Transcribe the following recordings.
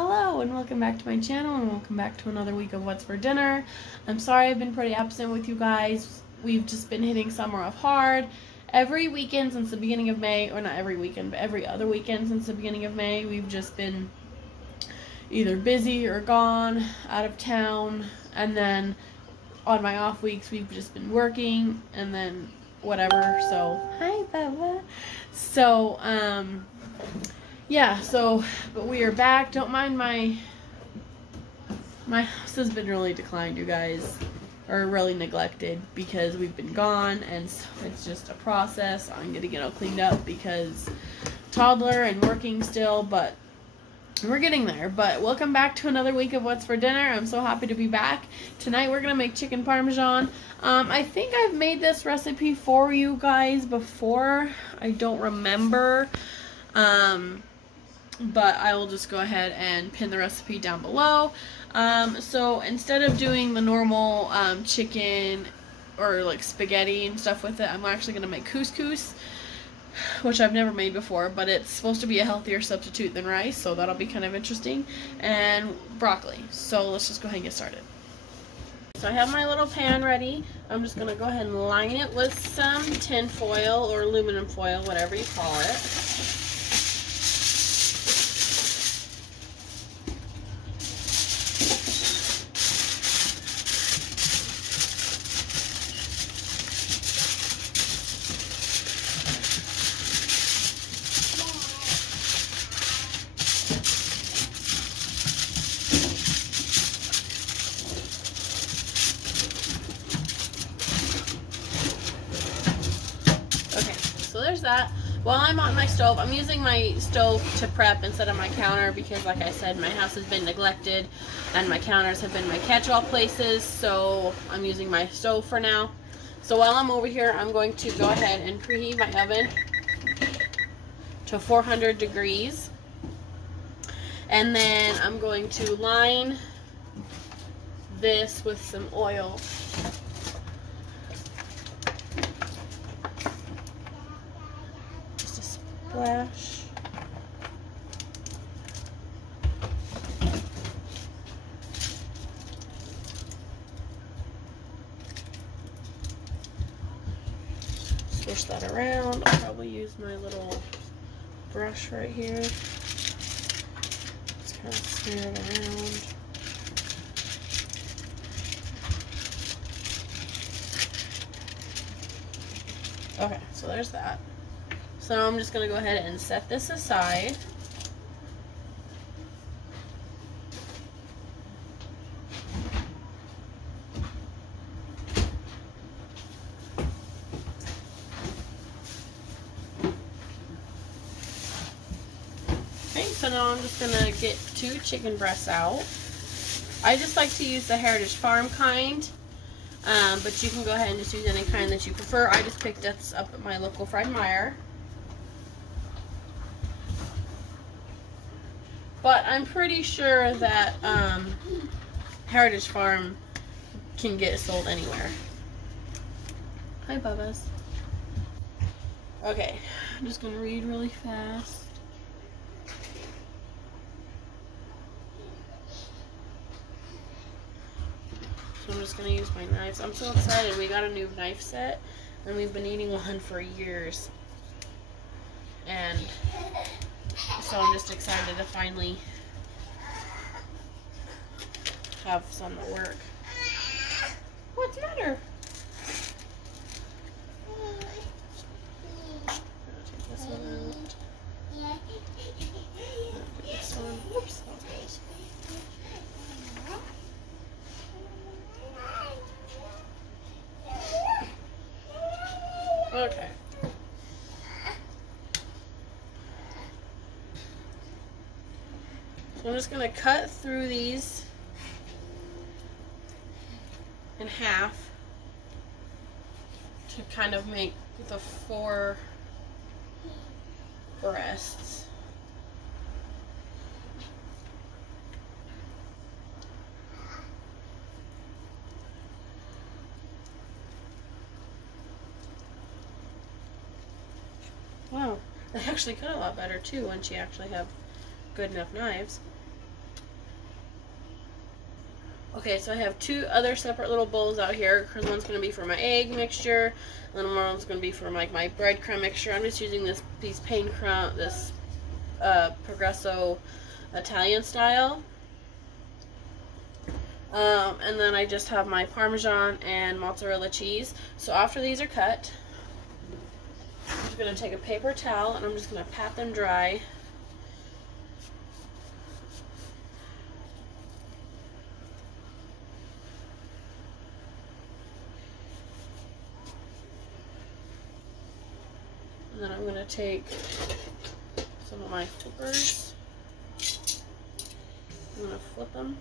Hello and welcome back to my channel and welcome back to another week of What's for Dinner. I'm sorry I've been pretty absent with you guys. We've just been hitting summer off hard. Every weekend since the beginning of May, or not every weekend, but every other weekend since the beginning of May, we've just been either busy or gone, out of town, and then on my off weeks we've just been working and then whatever. So, hi Bella. So, yeah, but we are back. Don't mind my house has been really declined, you guys, or really neglected because we've been gone, and so it's just a process. I'm gonna get all cleaned up because toddler and working still, but we're getting there. But welcome back to another week of What's for Dinner. I'm so happy to be back. Tonight we're gonna make chicken parmesan. I think I've made this recipe for you guys before. I don't remember. But I will just go ahead and pin the recipe down below. So instead of doing the normal chicken or like spaghetti and stuff with it, I'm actually going to make couscous, which I've never made before, but it's supposed to be a healthier substitute than rice, so that'll be kind of interesting, and broccoli. So let's just go ahead and get started. So I have my little pan ready. I'm just going to go ahead and line it with some tin foil or aluminum foil, whatever you call it. So there's that. While I'm on my stove, I'm using my stove to prep instead of my counter because, like I said, my house has been neglected and my counters have been my catch-all places, so I'm using my stove for now. So while I'm over here, I'm going to go ahead and preheat my oven to 400 degrees. And then I'm going to line this with some oil. Splash. Swish that around. I'll probably use my little brush right here. Just kind of smear it around. Okay, so there's that. So I'm just going to go ahead and set this aside. Okay, so now I'm just going to get 2 chicken breasts out. I just like to use the Heritage Farm kind, but you can go ahead and just use any kind that you prefer. I just picked this up at my local Fred Meyer. But I'm pretty sure that Heritage Farm can get sold anywhere. Hi, Bubba's. Okay, I'm just going to read really fast. So I'm just going to use my knives. I'm so excited. We got a new knife set, and we've been eating one for years. And so I'm just excited to finally have some that work. What's the matter? I'll take this one out. Put this one. Whoops, that goes. Okay. So I'm just going to cut through these in half to kind of make the 4 breasts. Wow, they actually cut a lot better too once you actually have good enough knives. Okay, so I have two other separate little bowls out here, because one's going to be for my egg mixture, and then one's going to be for like my breadcrumb mixture. I'm just using this Progresso Italian style. And then I just have my Parmesan and mozzarella cheese. So after these are cut, I'm just going to take a paper towel and I'm just going to pat them dry. And then I'm going to take some of my flippers. I'm going to flip them.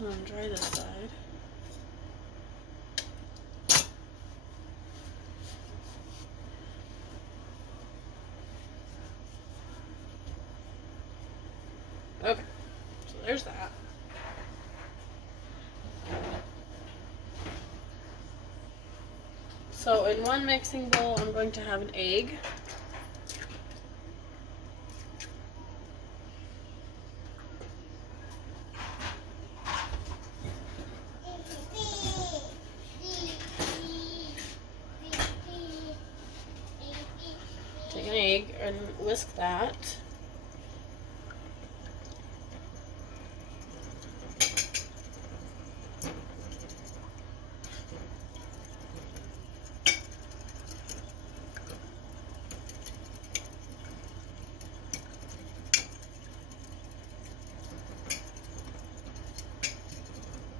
And dry this side. Okay, so there's that. So in one mixing bowl, I'm going to have an egg. Take an egg and whisk that.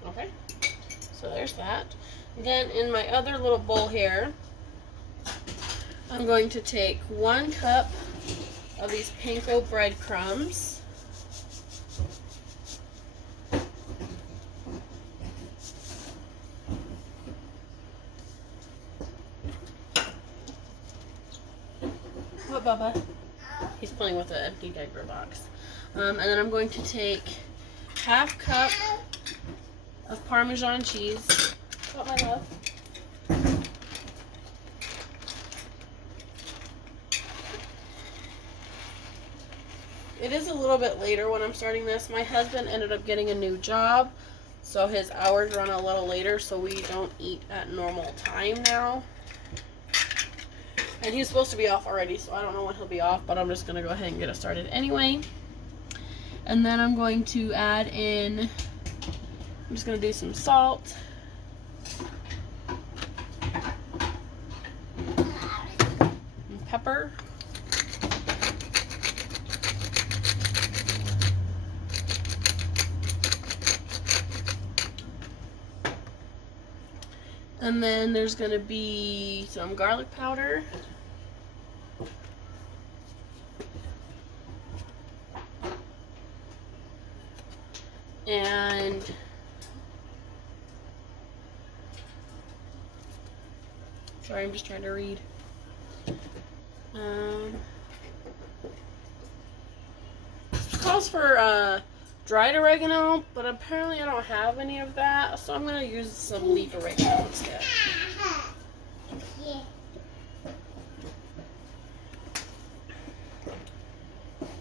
Okay, so there's that. Then in my other little bowl here, I'm going to take 1 cup of these panko breadcrumbs. What, Bubba? He's playing with an empty diaper box. And then I'm going to take 1/2 cup of Parmesan cheese. What, my love? It is a little bit later when I'm starting this. My husband ended up getting a new job, so his hours run a little later, so we don't eat at normal time now. And he's supposed to be off already, so I don't know when he'll be off, but I'm just going to go ahead and get it started anyway. And then I'm going to add in, I'm just going to do some salt. And pepper. And then there's going to be some garlic powder. And sorry, I'm just trying to read. It calls for dried oregano, but apparently I don't have any of that, so I'm going to use some leaf oregano instead.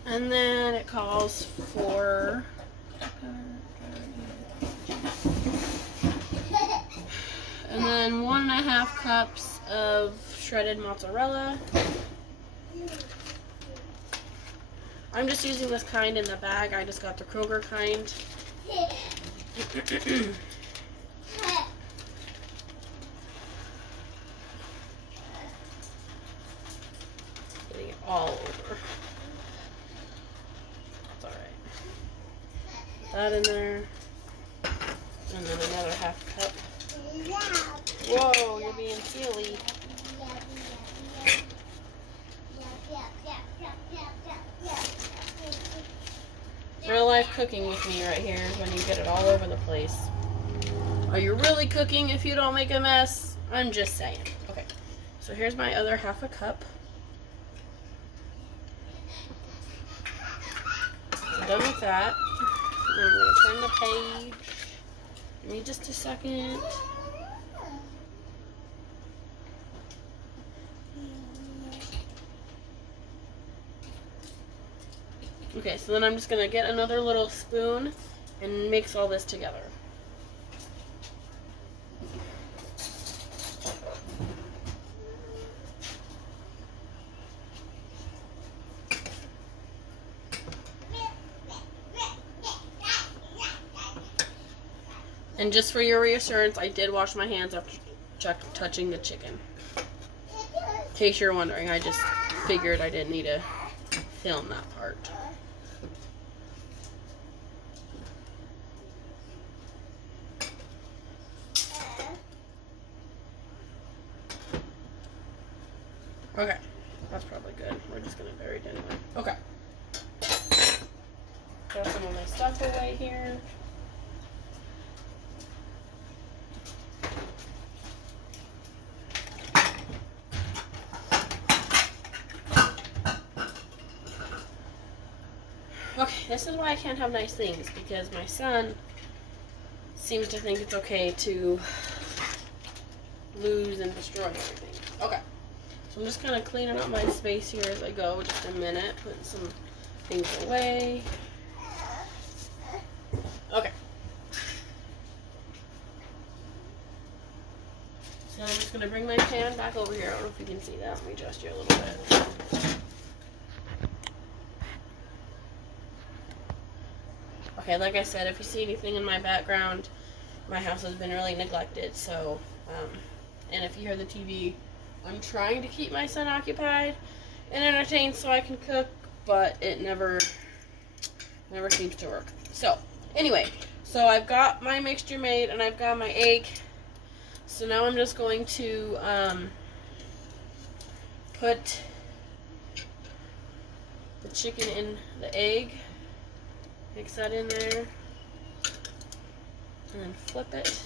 And then it calls for and then 1.5 cups of shredded mozzarella. I'm just using this kind in the bag. I just got the Kroger kind. Getting it all over. That's alright. That in there. And then another 1/2 cup. Whoa, you're being silly. Real life cooking with me right here is when you get it all over the place. Are you really cooking if you don't make a mess? I'm just saying. Okay, so here's my other 1/2 cup. So done with that. And I'm going to turn the page. Give me just a second. Okay, so then I'm just going to get another little spoon and mix all this together. And just for your reassurance, I did wash my hands after touching the chicken. In case you're wondering, I just figured I didn't need to film that part. Okay, that's probably good. We're just gonna bury it anyway. Okay. Throw some of my stuff away here. Okay, this is why I can't have nice things, because my son seems to think it's okay to lose and destroy everything. Okay, so I'm just kind of cleaning up my space here as I go, just a minute, putting some things away. Okay. So I'm just going to bring my pan back over here. I don't know if you can see that. Let me adjust you a little bit. Okay, like I said, if you see anything in my background, my house has been really neglected, so, and if you hear the TV, I'm trying to keep my son occupied and entertained so I can cook, but it never seems to work. So, anyway, so I've got my mixture made, and I've got my egg, so now I'm just going to, put the chicken in the egg. Mix that in there, and then flip it,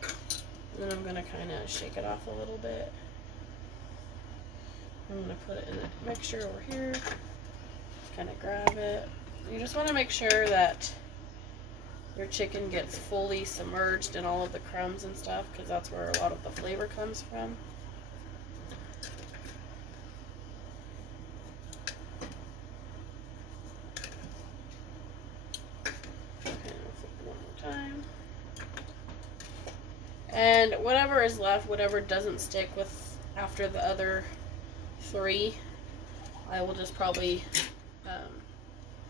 and then I'm going to kind of shake it off a little bit. I'm going to put it in the mixture over here, just kind of grab it. You just want to make sure that your chicken gets fully submerged in all of the crumbs and stuff, because that's where a lot of the flavor comes from. And whatever is left, whatever doesn't stick with after the other three, I will just probably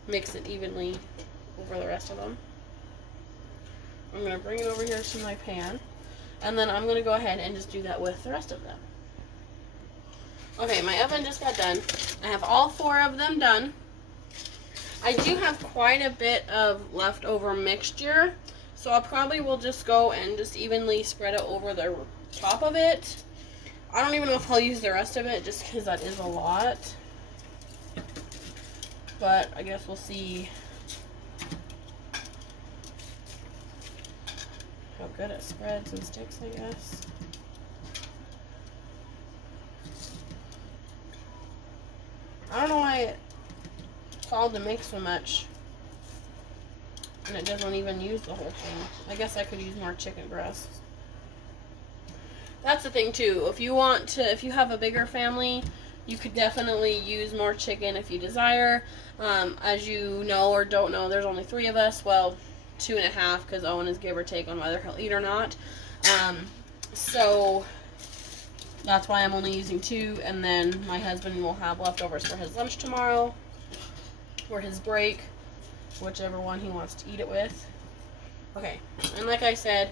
mix it evenly over the rest of them. I'm going to bring it over here to my pan, and then I'm going to go ahead and just do that with the rest of them. Okay, my oven just got done. I have all 4 of them done. I do have quite a bit of leftover mixture, so I probably will just go and just evenly spread it over the top of it. I don't even know if I'll use the rest of it, just because that is a lot. But I guess we'll see how good it spreads and sticks, I guess. I don't know why it's called to make so much, and it doesn't even use the whole thing. I guess I could use more chicken breasts. That's the thing too. If you have a bigger family, you could definitely use more chicken if you desire. As you know or don't know, there's only 3 of us. Well, 2.5, because Owen is give or take on whether he'll eat or not. So that's why I'm only using 2, and then my husband will have leftovers for his lunch tomorrow, or his break, whichever one he wants to eat it with. Okay, and like I said,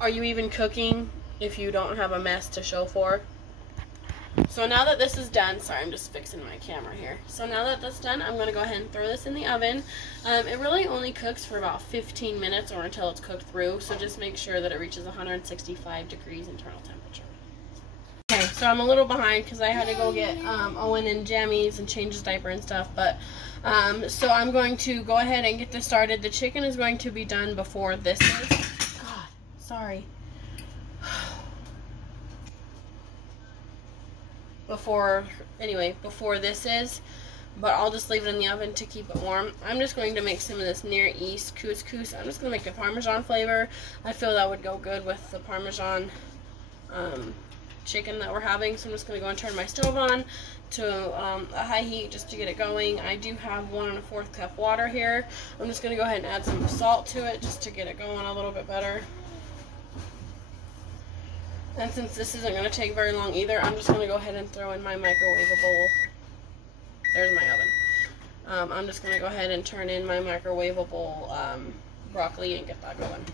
are you even cooking if you don't have a mess to show for? So now that this is done, sorry, I'm just fixing my camera here. So now that that's done, I'm going to go ahead and throw this in the oven. It really only cooks for about 15 minutes or until it's cooked through, so just make sure that it reaches 165 degrees internal temperature. Okay, so I'm a little behind because I had to go get Owen in jammies and change his diaper and stuff, but so I'm going to go ahead and get this started. The chicken is going to be done before this is. God, sorry. Before this is, but I'll just leave it in the oven to keep it warm. I'm just going to make some of this Near East couscous. I'm just going to make a Parmesan flavor. I feel that would go good with the Parmesan chicken that we're having. So I'm just going to go and turn my stove on to a high heat just to get it going. I do have 1 1/4 cup water here. I'm just going to go ahead and add some salt to it just to get it going a little bit better. And since this isn't going to take very long either, I'm just going to go ahead and throw in my microwavable. There's my oven. I'm just going to go ahead and turn in my microwavable broccoli and get that going.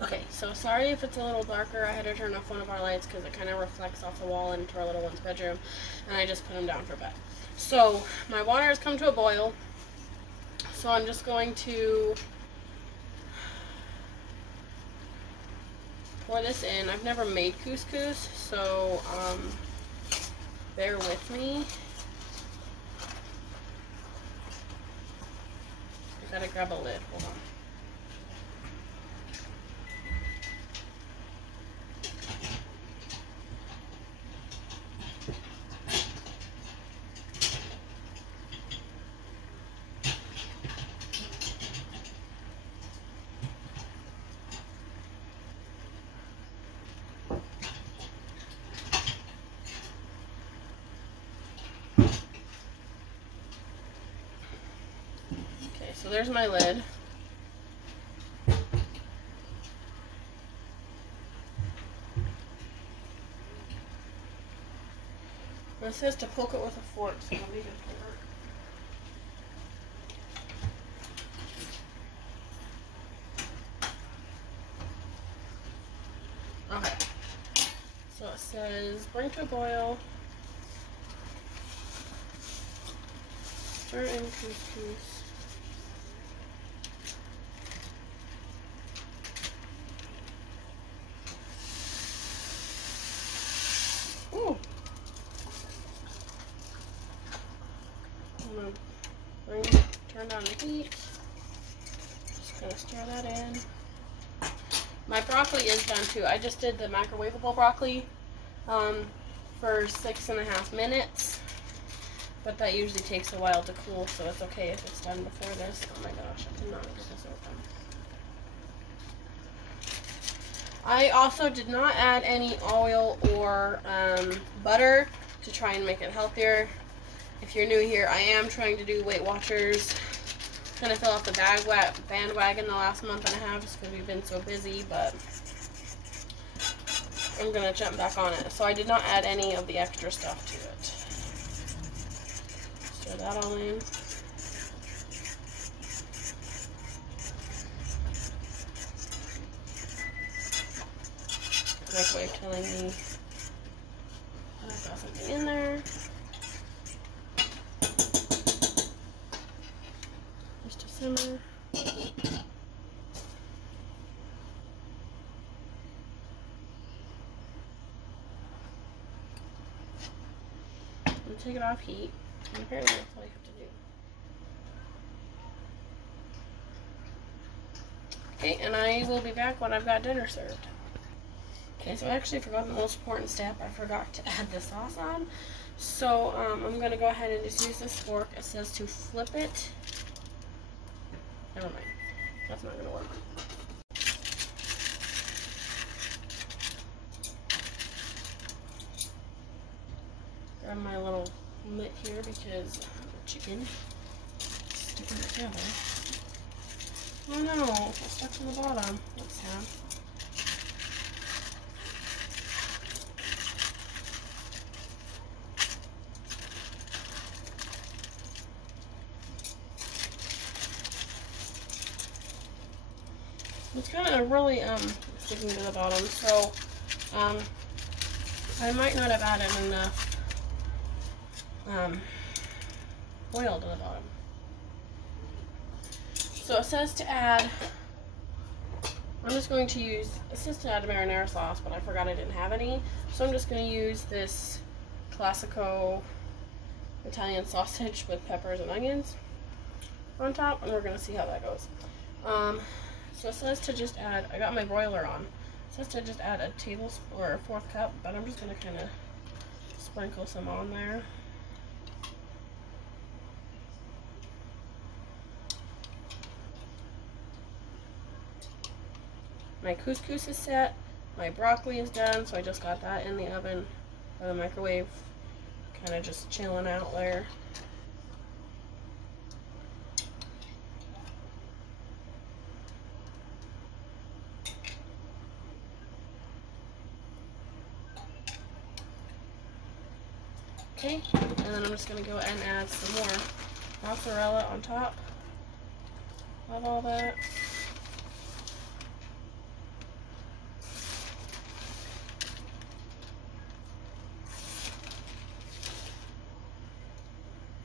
Okay, so sorry if it's a little darker. I had to turn off one of our lights because it kind of reflects off the wall into our little one's bedroom, and I just put him down for bed. So my water has come to a boil, so I'm just going to pour this in. I've never made couscous, so bear with me. I gotta grab a lid. Hold on. So there's my lid. It says to poke it with a fork, so I'll leave it for her. Okay. So it says bring to a boil. Stir in couscous. Turn down the heat. Just gonna stir that in. My broccoli is done too. I just did the microwavable broccoli for 6.5 minutes, but that usually takes a while to cool, so it's okay if it's done before this. Oh my gosh, I did not get this open. I also did not add any oil or butter to try and make it healthier. If you're new here, I am trying to do Weight Watchers. Kind of fell off the bandwagon the last month and a half just because we've been so busy, but I'm going to jump back on it. So I did not add any of the extra stuff to it. Stir that all in. Microwave telling me I've got something in there. Just to simmer. Take it off heat, and apparently that's what I have to do. Okay, and I will be back when I've got dinner served. Okay, so I actually forgot the most important step. I forgot to add the sauce on. So I'm going to go ahead and just use this fork. It says to flip it. Never mind. That's not going to work. Grab my little mitt here because the chicken is sticking together. Oh no, it's stuck to the bottom. That's sad. It's kind of really sticking to the bottom, so I might not have added enough oil to the bottom. So it says to add, I'm just going to use, it says to add marinara sauce, but I forgot I didn't have any. So I'm just going to use this Classico Italian sausage with peppers and onions on top, and we're going to see how that goes. So it says to just add, I got my broiler on. It says to just add a tablespoon or a 1/4 cup, but I'm just going to kind of sprinkle some on there. My couscous is set. My broccoli is done, so I just got that in the oven or the microwave, kind of just chilling out there. Okay, and then I'm just going to go and add some more mozzarella on top of all that.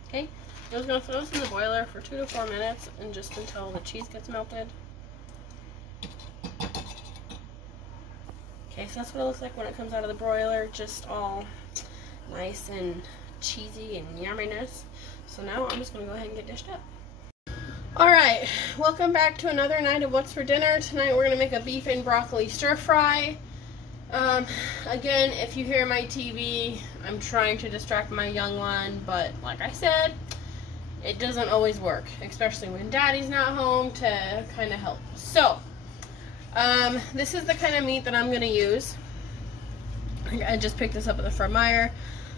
Okay, I'm just going to throw this in the boiler for 2 to 4 minutes and just until the cheese gets melted. Okay, so that's what it looks like when it comes out of the broiler, just all nice and cheesy and yumminess. So now I'm just going to go ahead and get dished up. Alright, welcome back to another night of What's for Dinner. Tonight we're going to make a beef and broccoli stir fry. Again, if you hear my TV, I'm trying to distract my young one, but like I said, it doesn't always work, especially when Daddy's not home to kind of help. So, this is the kind of meat that I'm going to use. I just picked this up at the Fred Meyer.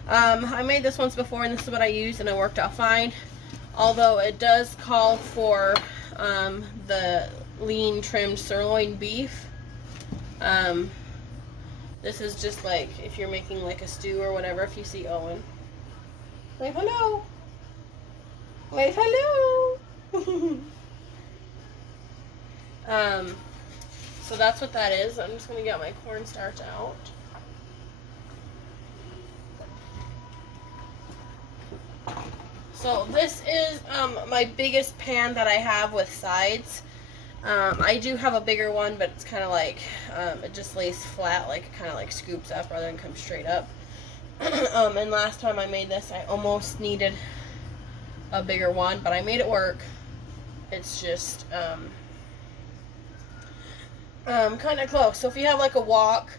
I made this once before and this is what I used and it worked out fine. Although it does call for the lean trimmed sirloin beef. This is just like if you're making like a stew or whatever. If you see Owen, wave hello, wave hello. So that's what that is. I'm just gonna get my cornstarch out. So this is my biggest pan that I have with sides. I do have a bigger one, but it's kind of like, it just lays flat, like it kind of like scoops up rather than come straight up. And last time I made this, I almost needed a bigger one, but I made it work. It's just kind of close. So if you have like a wok,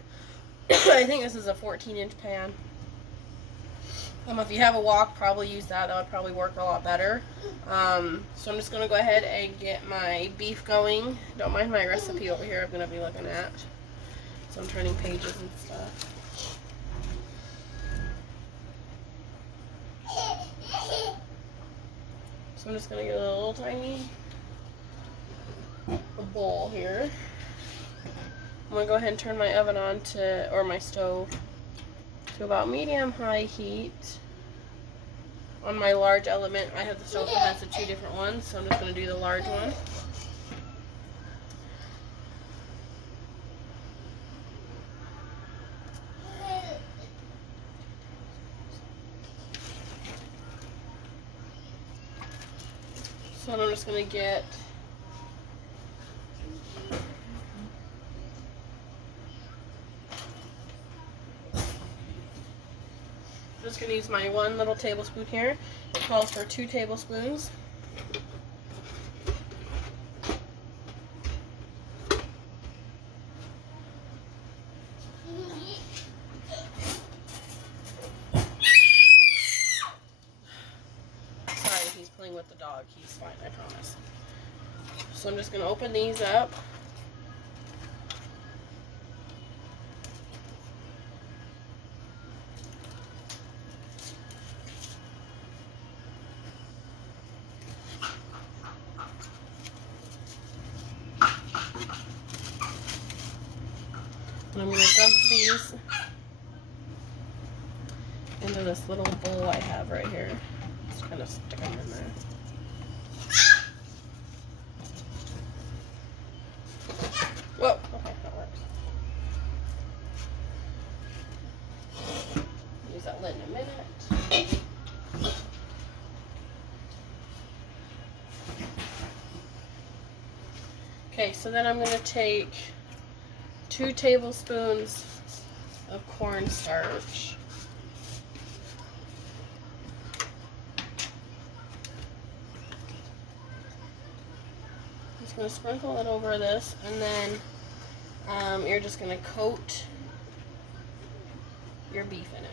I think this is a 14-inch pan. If you have a wok, probably use that. That would probably work a lot better. So I'm just going to go ahead and get my beef going. Don't mind my recipe over here I'm going to be looking at. So I'm turning pages and stuff. So I'm just going to get a little tiny bowl here. I'm going to go ahead and turn my oven on to, or my stove, to about medium-high heat. On my large element, I have the stove that has the 2 different ones, so I'm just going to do the large one. So I'm just going to get I'm just going to use my 1 little tablespoon here. It calls for 2 tablespoons. Sorry, he's playing with the dog. He's fine, I promise. So I'm just going to open these up. And I'm going to dump these into this little bowl I have right here. Just kind of stick them in there. Whoa, okay, that works. Use that lid in a minute. Okay, so then I'm going to take 2 tablespoons of cornstarch. Just going to sprinkle it over this, and then you're just going to coat your beef in it.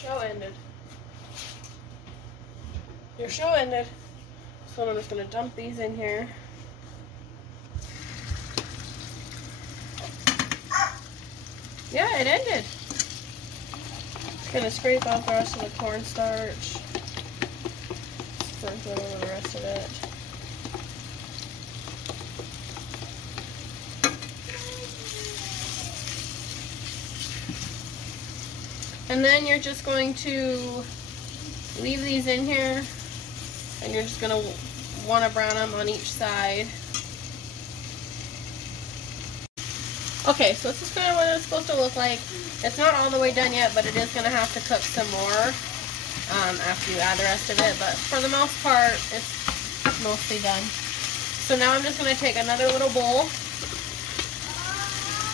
show ended. Your show ended. So I'm just going to dump these in here. Yeah, it ended. Just going to scrape off the rest of the cornstarch. Sprinkle over the rest of it. And then you're just going to leave these in here, and you're just going to want to brown them on each side. Okay, so this is kind of what it's supposed to look like. It's not all the way done yet, but it is going to have to cook some more after you add the rest of it. But for the most part, it's mostly done. So now I'm just going to take another little bowl,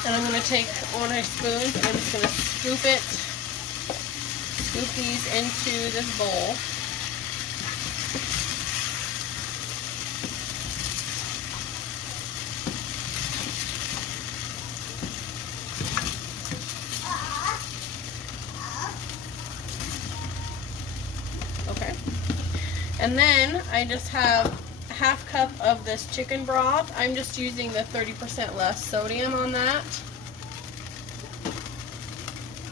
and I'm going to take one of my spoons, and I'm just going to scoop these into this bowl. Okay. And then I just have a half cup of this chicken broth. I'm just using the 30% less sodium on that.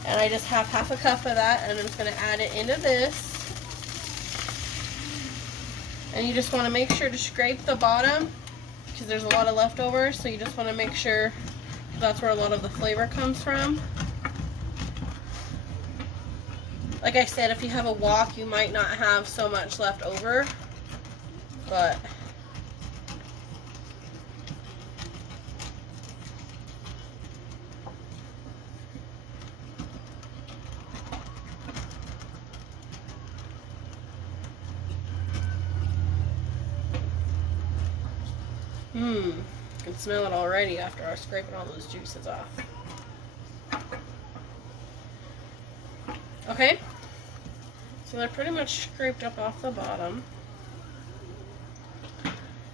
And I just have half a cup of that, and I'm just going to add it into this. And you just want to make sure to scrape the bottom, because there's a lot of leftovers, so you just want to make sure that's where a lot of the flavor comes from. Like I said, if you have a wok, you might not have so much left over, but I can smell it already after I was scraping all those juices off. Okay, so they're pretty much scraped up off the bottom.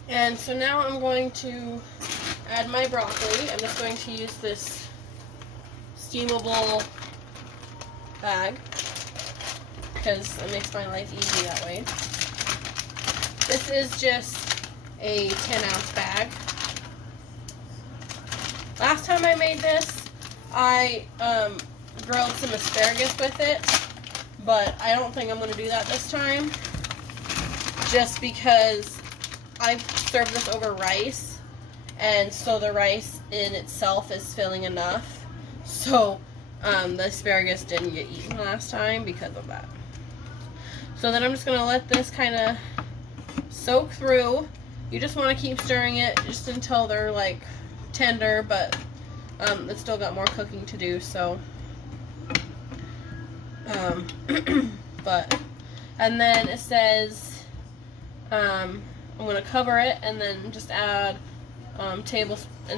And so now I'm going to add my broccoli. I'm just going to use this steamable bag because it makes my life easy that way. This is just a 10-ounce bag. Last time I made this, I grilled some asparagus with it, but I don't think I'm going to do that this time, just because I served this over rice, and so the rice in itself is filling enough, so the asparagus didn't get eaten last time because of that. So then I'm just going to let this kind of soak through. You just want to keep stirring it just until they're like tender, but it's still got more cooking to do, so and then it says I'm going to cover it and then just add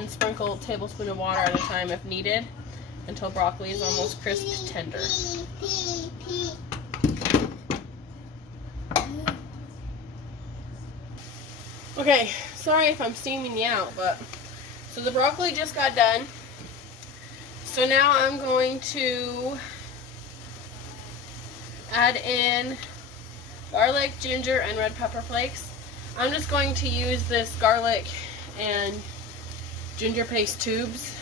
sprinkle a tablespoon of water at a time if needed until broccoli is almost crisp tender. Okay, sorry if I'm steaming you out, but so the broccoli just got done. So now I'm going to add in garlic, ginger, and red pepper flakes. I'm just going to use this garlic and ginger paste tubes.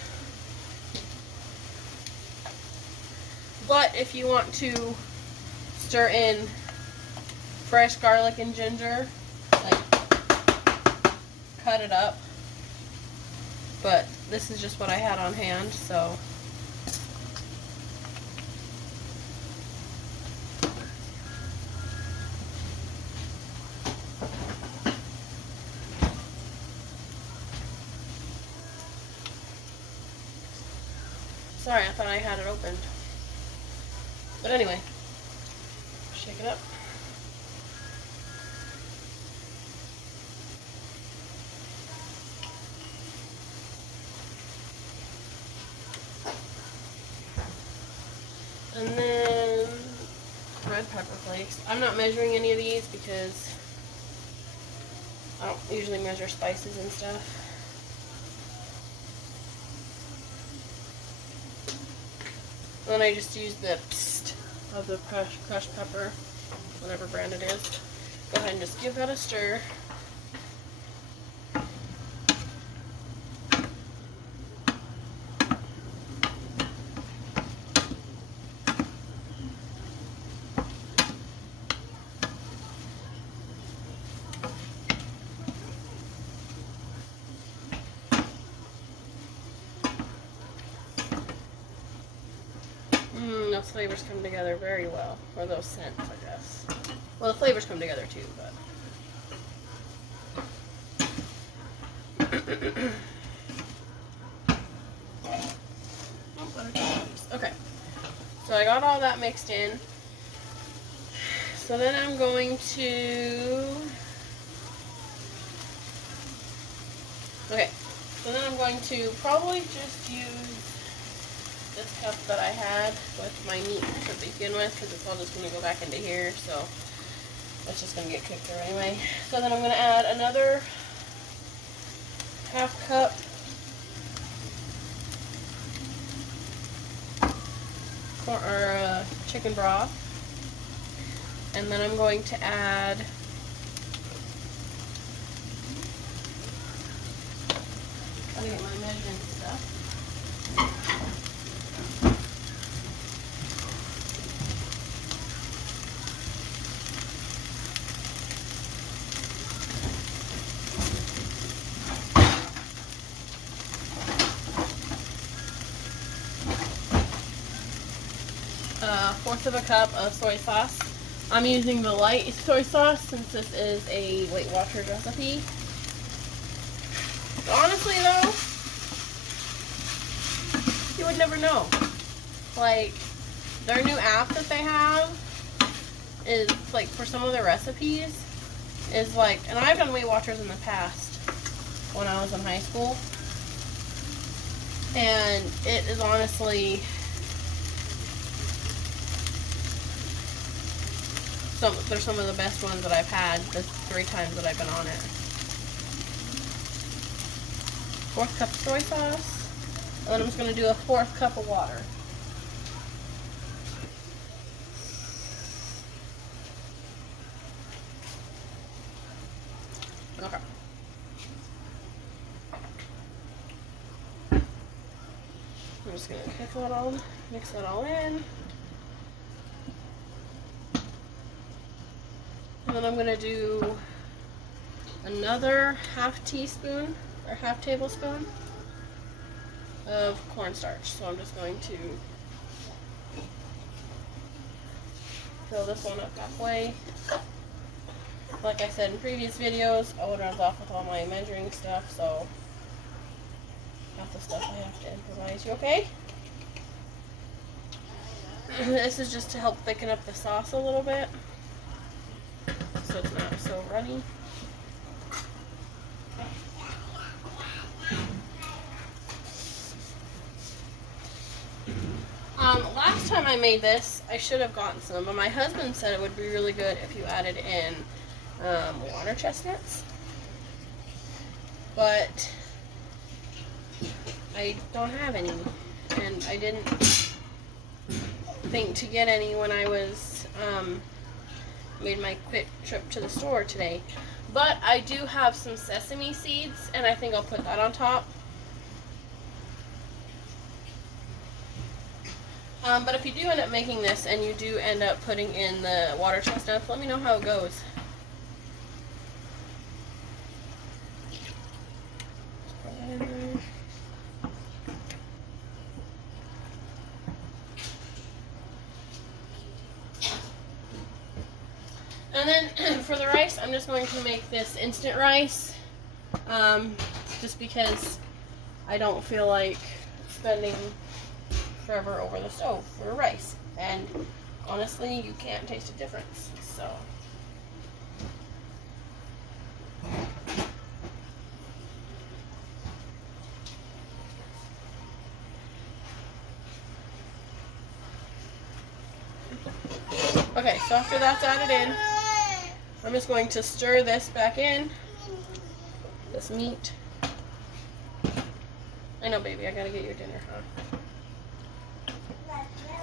But if you want to stir in fresh garlic and ginger, like cut it up. But this is just what I had on hand, so sorry, I thought I had it opened. But anyway, shake it up. And then red pepper flakes. I'm not measuring any of these because I don't usually measure spices and stuff. Then I just use the psst of the crushed pepper, whatever brand it is. Go ahead and just give that a stir. Those flavors come together very well, or those scents, I guess. Well, the flavors come together too, but. Okay, so I got all that mixed in. So then I'm going to. Okay, so then I'm going to probably just use this cup that I had with my meat to begin with, because it's all just going to go back into here, so it's just going to get cooked through anyway. So then I'm going to add another half cup chicken broth, and then I'm going to add gotta get my measuring stuff. Fourth of a cup of soy sauce. I'm using the light soy sauce since this is a Weight Watchers recipe. Honestly though, you would never know. Like, their new app that they have is like, for some of their recipes is like, and I've done Weight Watchers in the past when I was in high school, and it is honestly they're some of the best ones that I've had the 3 times that I've been on it. 4th cup of soy sauce, and then I'm just going to do a 4th cup of water. Okay. I'm just going to mix that all in. And then I'm going to do another half teaspoon or half tablespoon of cornstarch. So I'm just going to fill this one up halfway. Like I said in previous videos, I would run off with all my measuring stuff, so half the stuff I have to improvise. You okay? This is just to help thicken up the sauce a little bit, so it's not so runny. Last time I made this, I should have gotten some, but my husband said it would be really good if you added in water chestnuts. But I don't have any, and I didn't think to get any when I was made my quick trip to the store today. But I do have some sesame seeds, and I think I'll put that on top. But if you do end up making this and you do end up putting in the water chestnuts, let me know how it goes. Just put that in there. And then for the rice, I'm just going to make this instant rice, just because I don't feel like spending forever over the stove for rice, and honestly you can't taste a difference. So okay, so after that's added in, I'm just going to stir this back in, this meat. I know, baby, I gotta get your dinner, huh?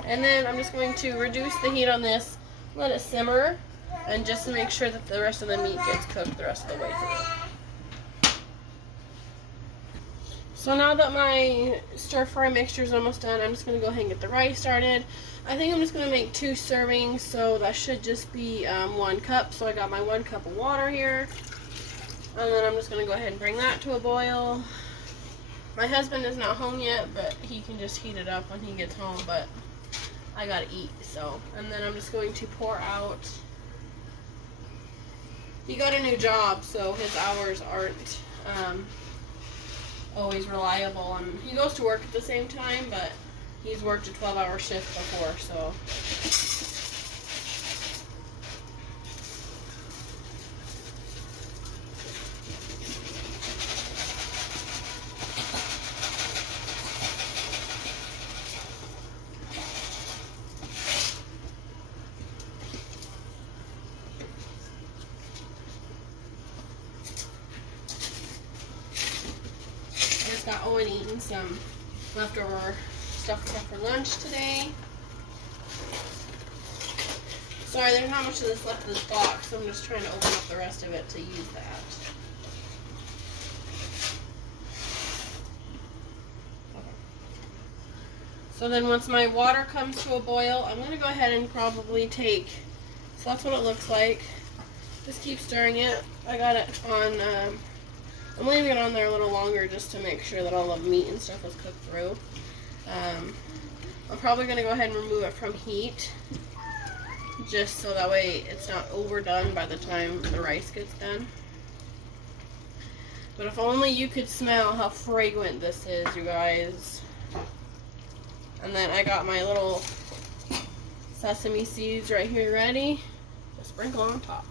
And then I'm just going to reduce the heat on this, let it simmer, and just to make sure that the rest of the meat gets cooked the rest of the way through. So now that my stir fry mixture is almost done, I'm just going to go ahead and get the rice started. I think I'm just going to make 2 servings, so that should just be 1 cup. So I got my 1 cup of water here. And then I'm just going to go ahead and bring that to a boil. My husband is not home yet, but he can just heat it up when he gets home, but I gotta eat, so. And then I'm just going to pour out. He got a new job, so his hours aren't always reliable. And he goes to work at the same time, but he's worked a 12-hour shift before, so. Got Owen eating some leftover stuff we got for lunch today. Sorry, there's not much of this left in this box, so I'm just trying to open up the rest of it to use that. Okay. So then once my water comes to a boil, I'm going to go ahead and probably take, so that's what it looks like. Just keep stirring it. I got it on, I'm leaving it on there a little longer just to make sure that all the meat and stuff is cooked through. I'm probably going to go ahead and remove it from heat, just so that way it's not overdone by the time the rice gets done. But if only you could smell how fragrant this is, you guys. And then I got my little sesame seeds right here ready to sprinkle on top.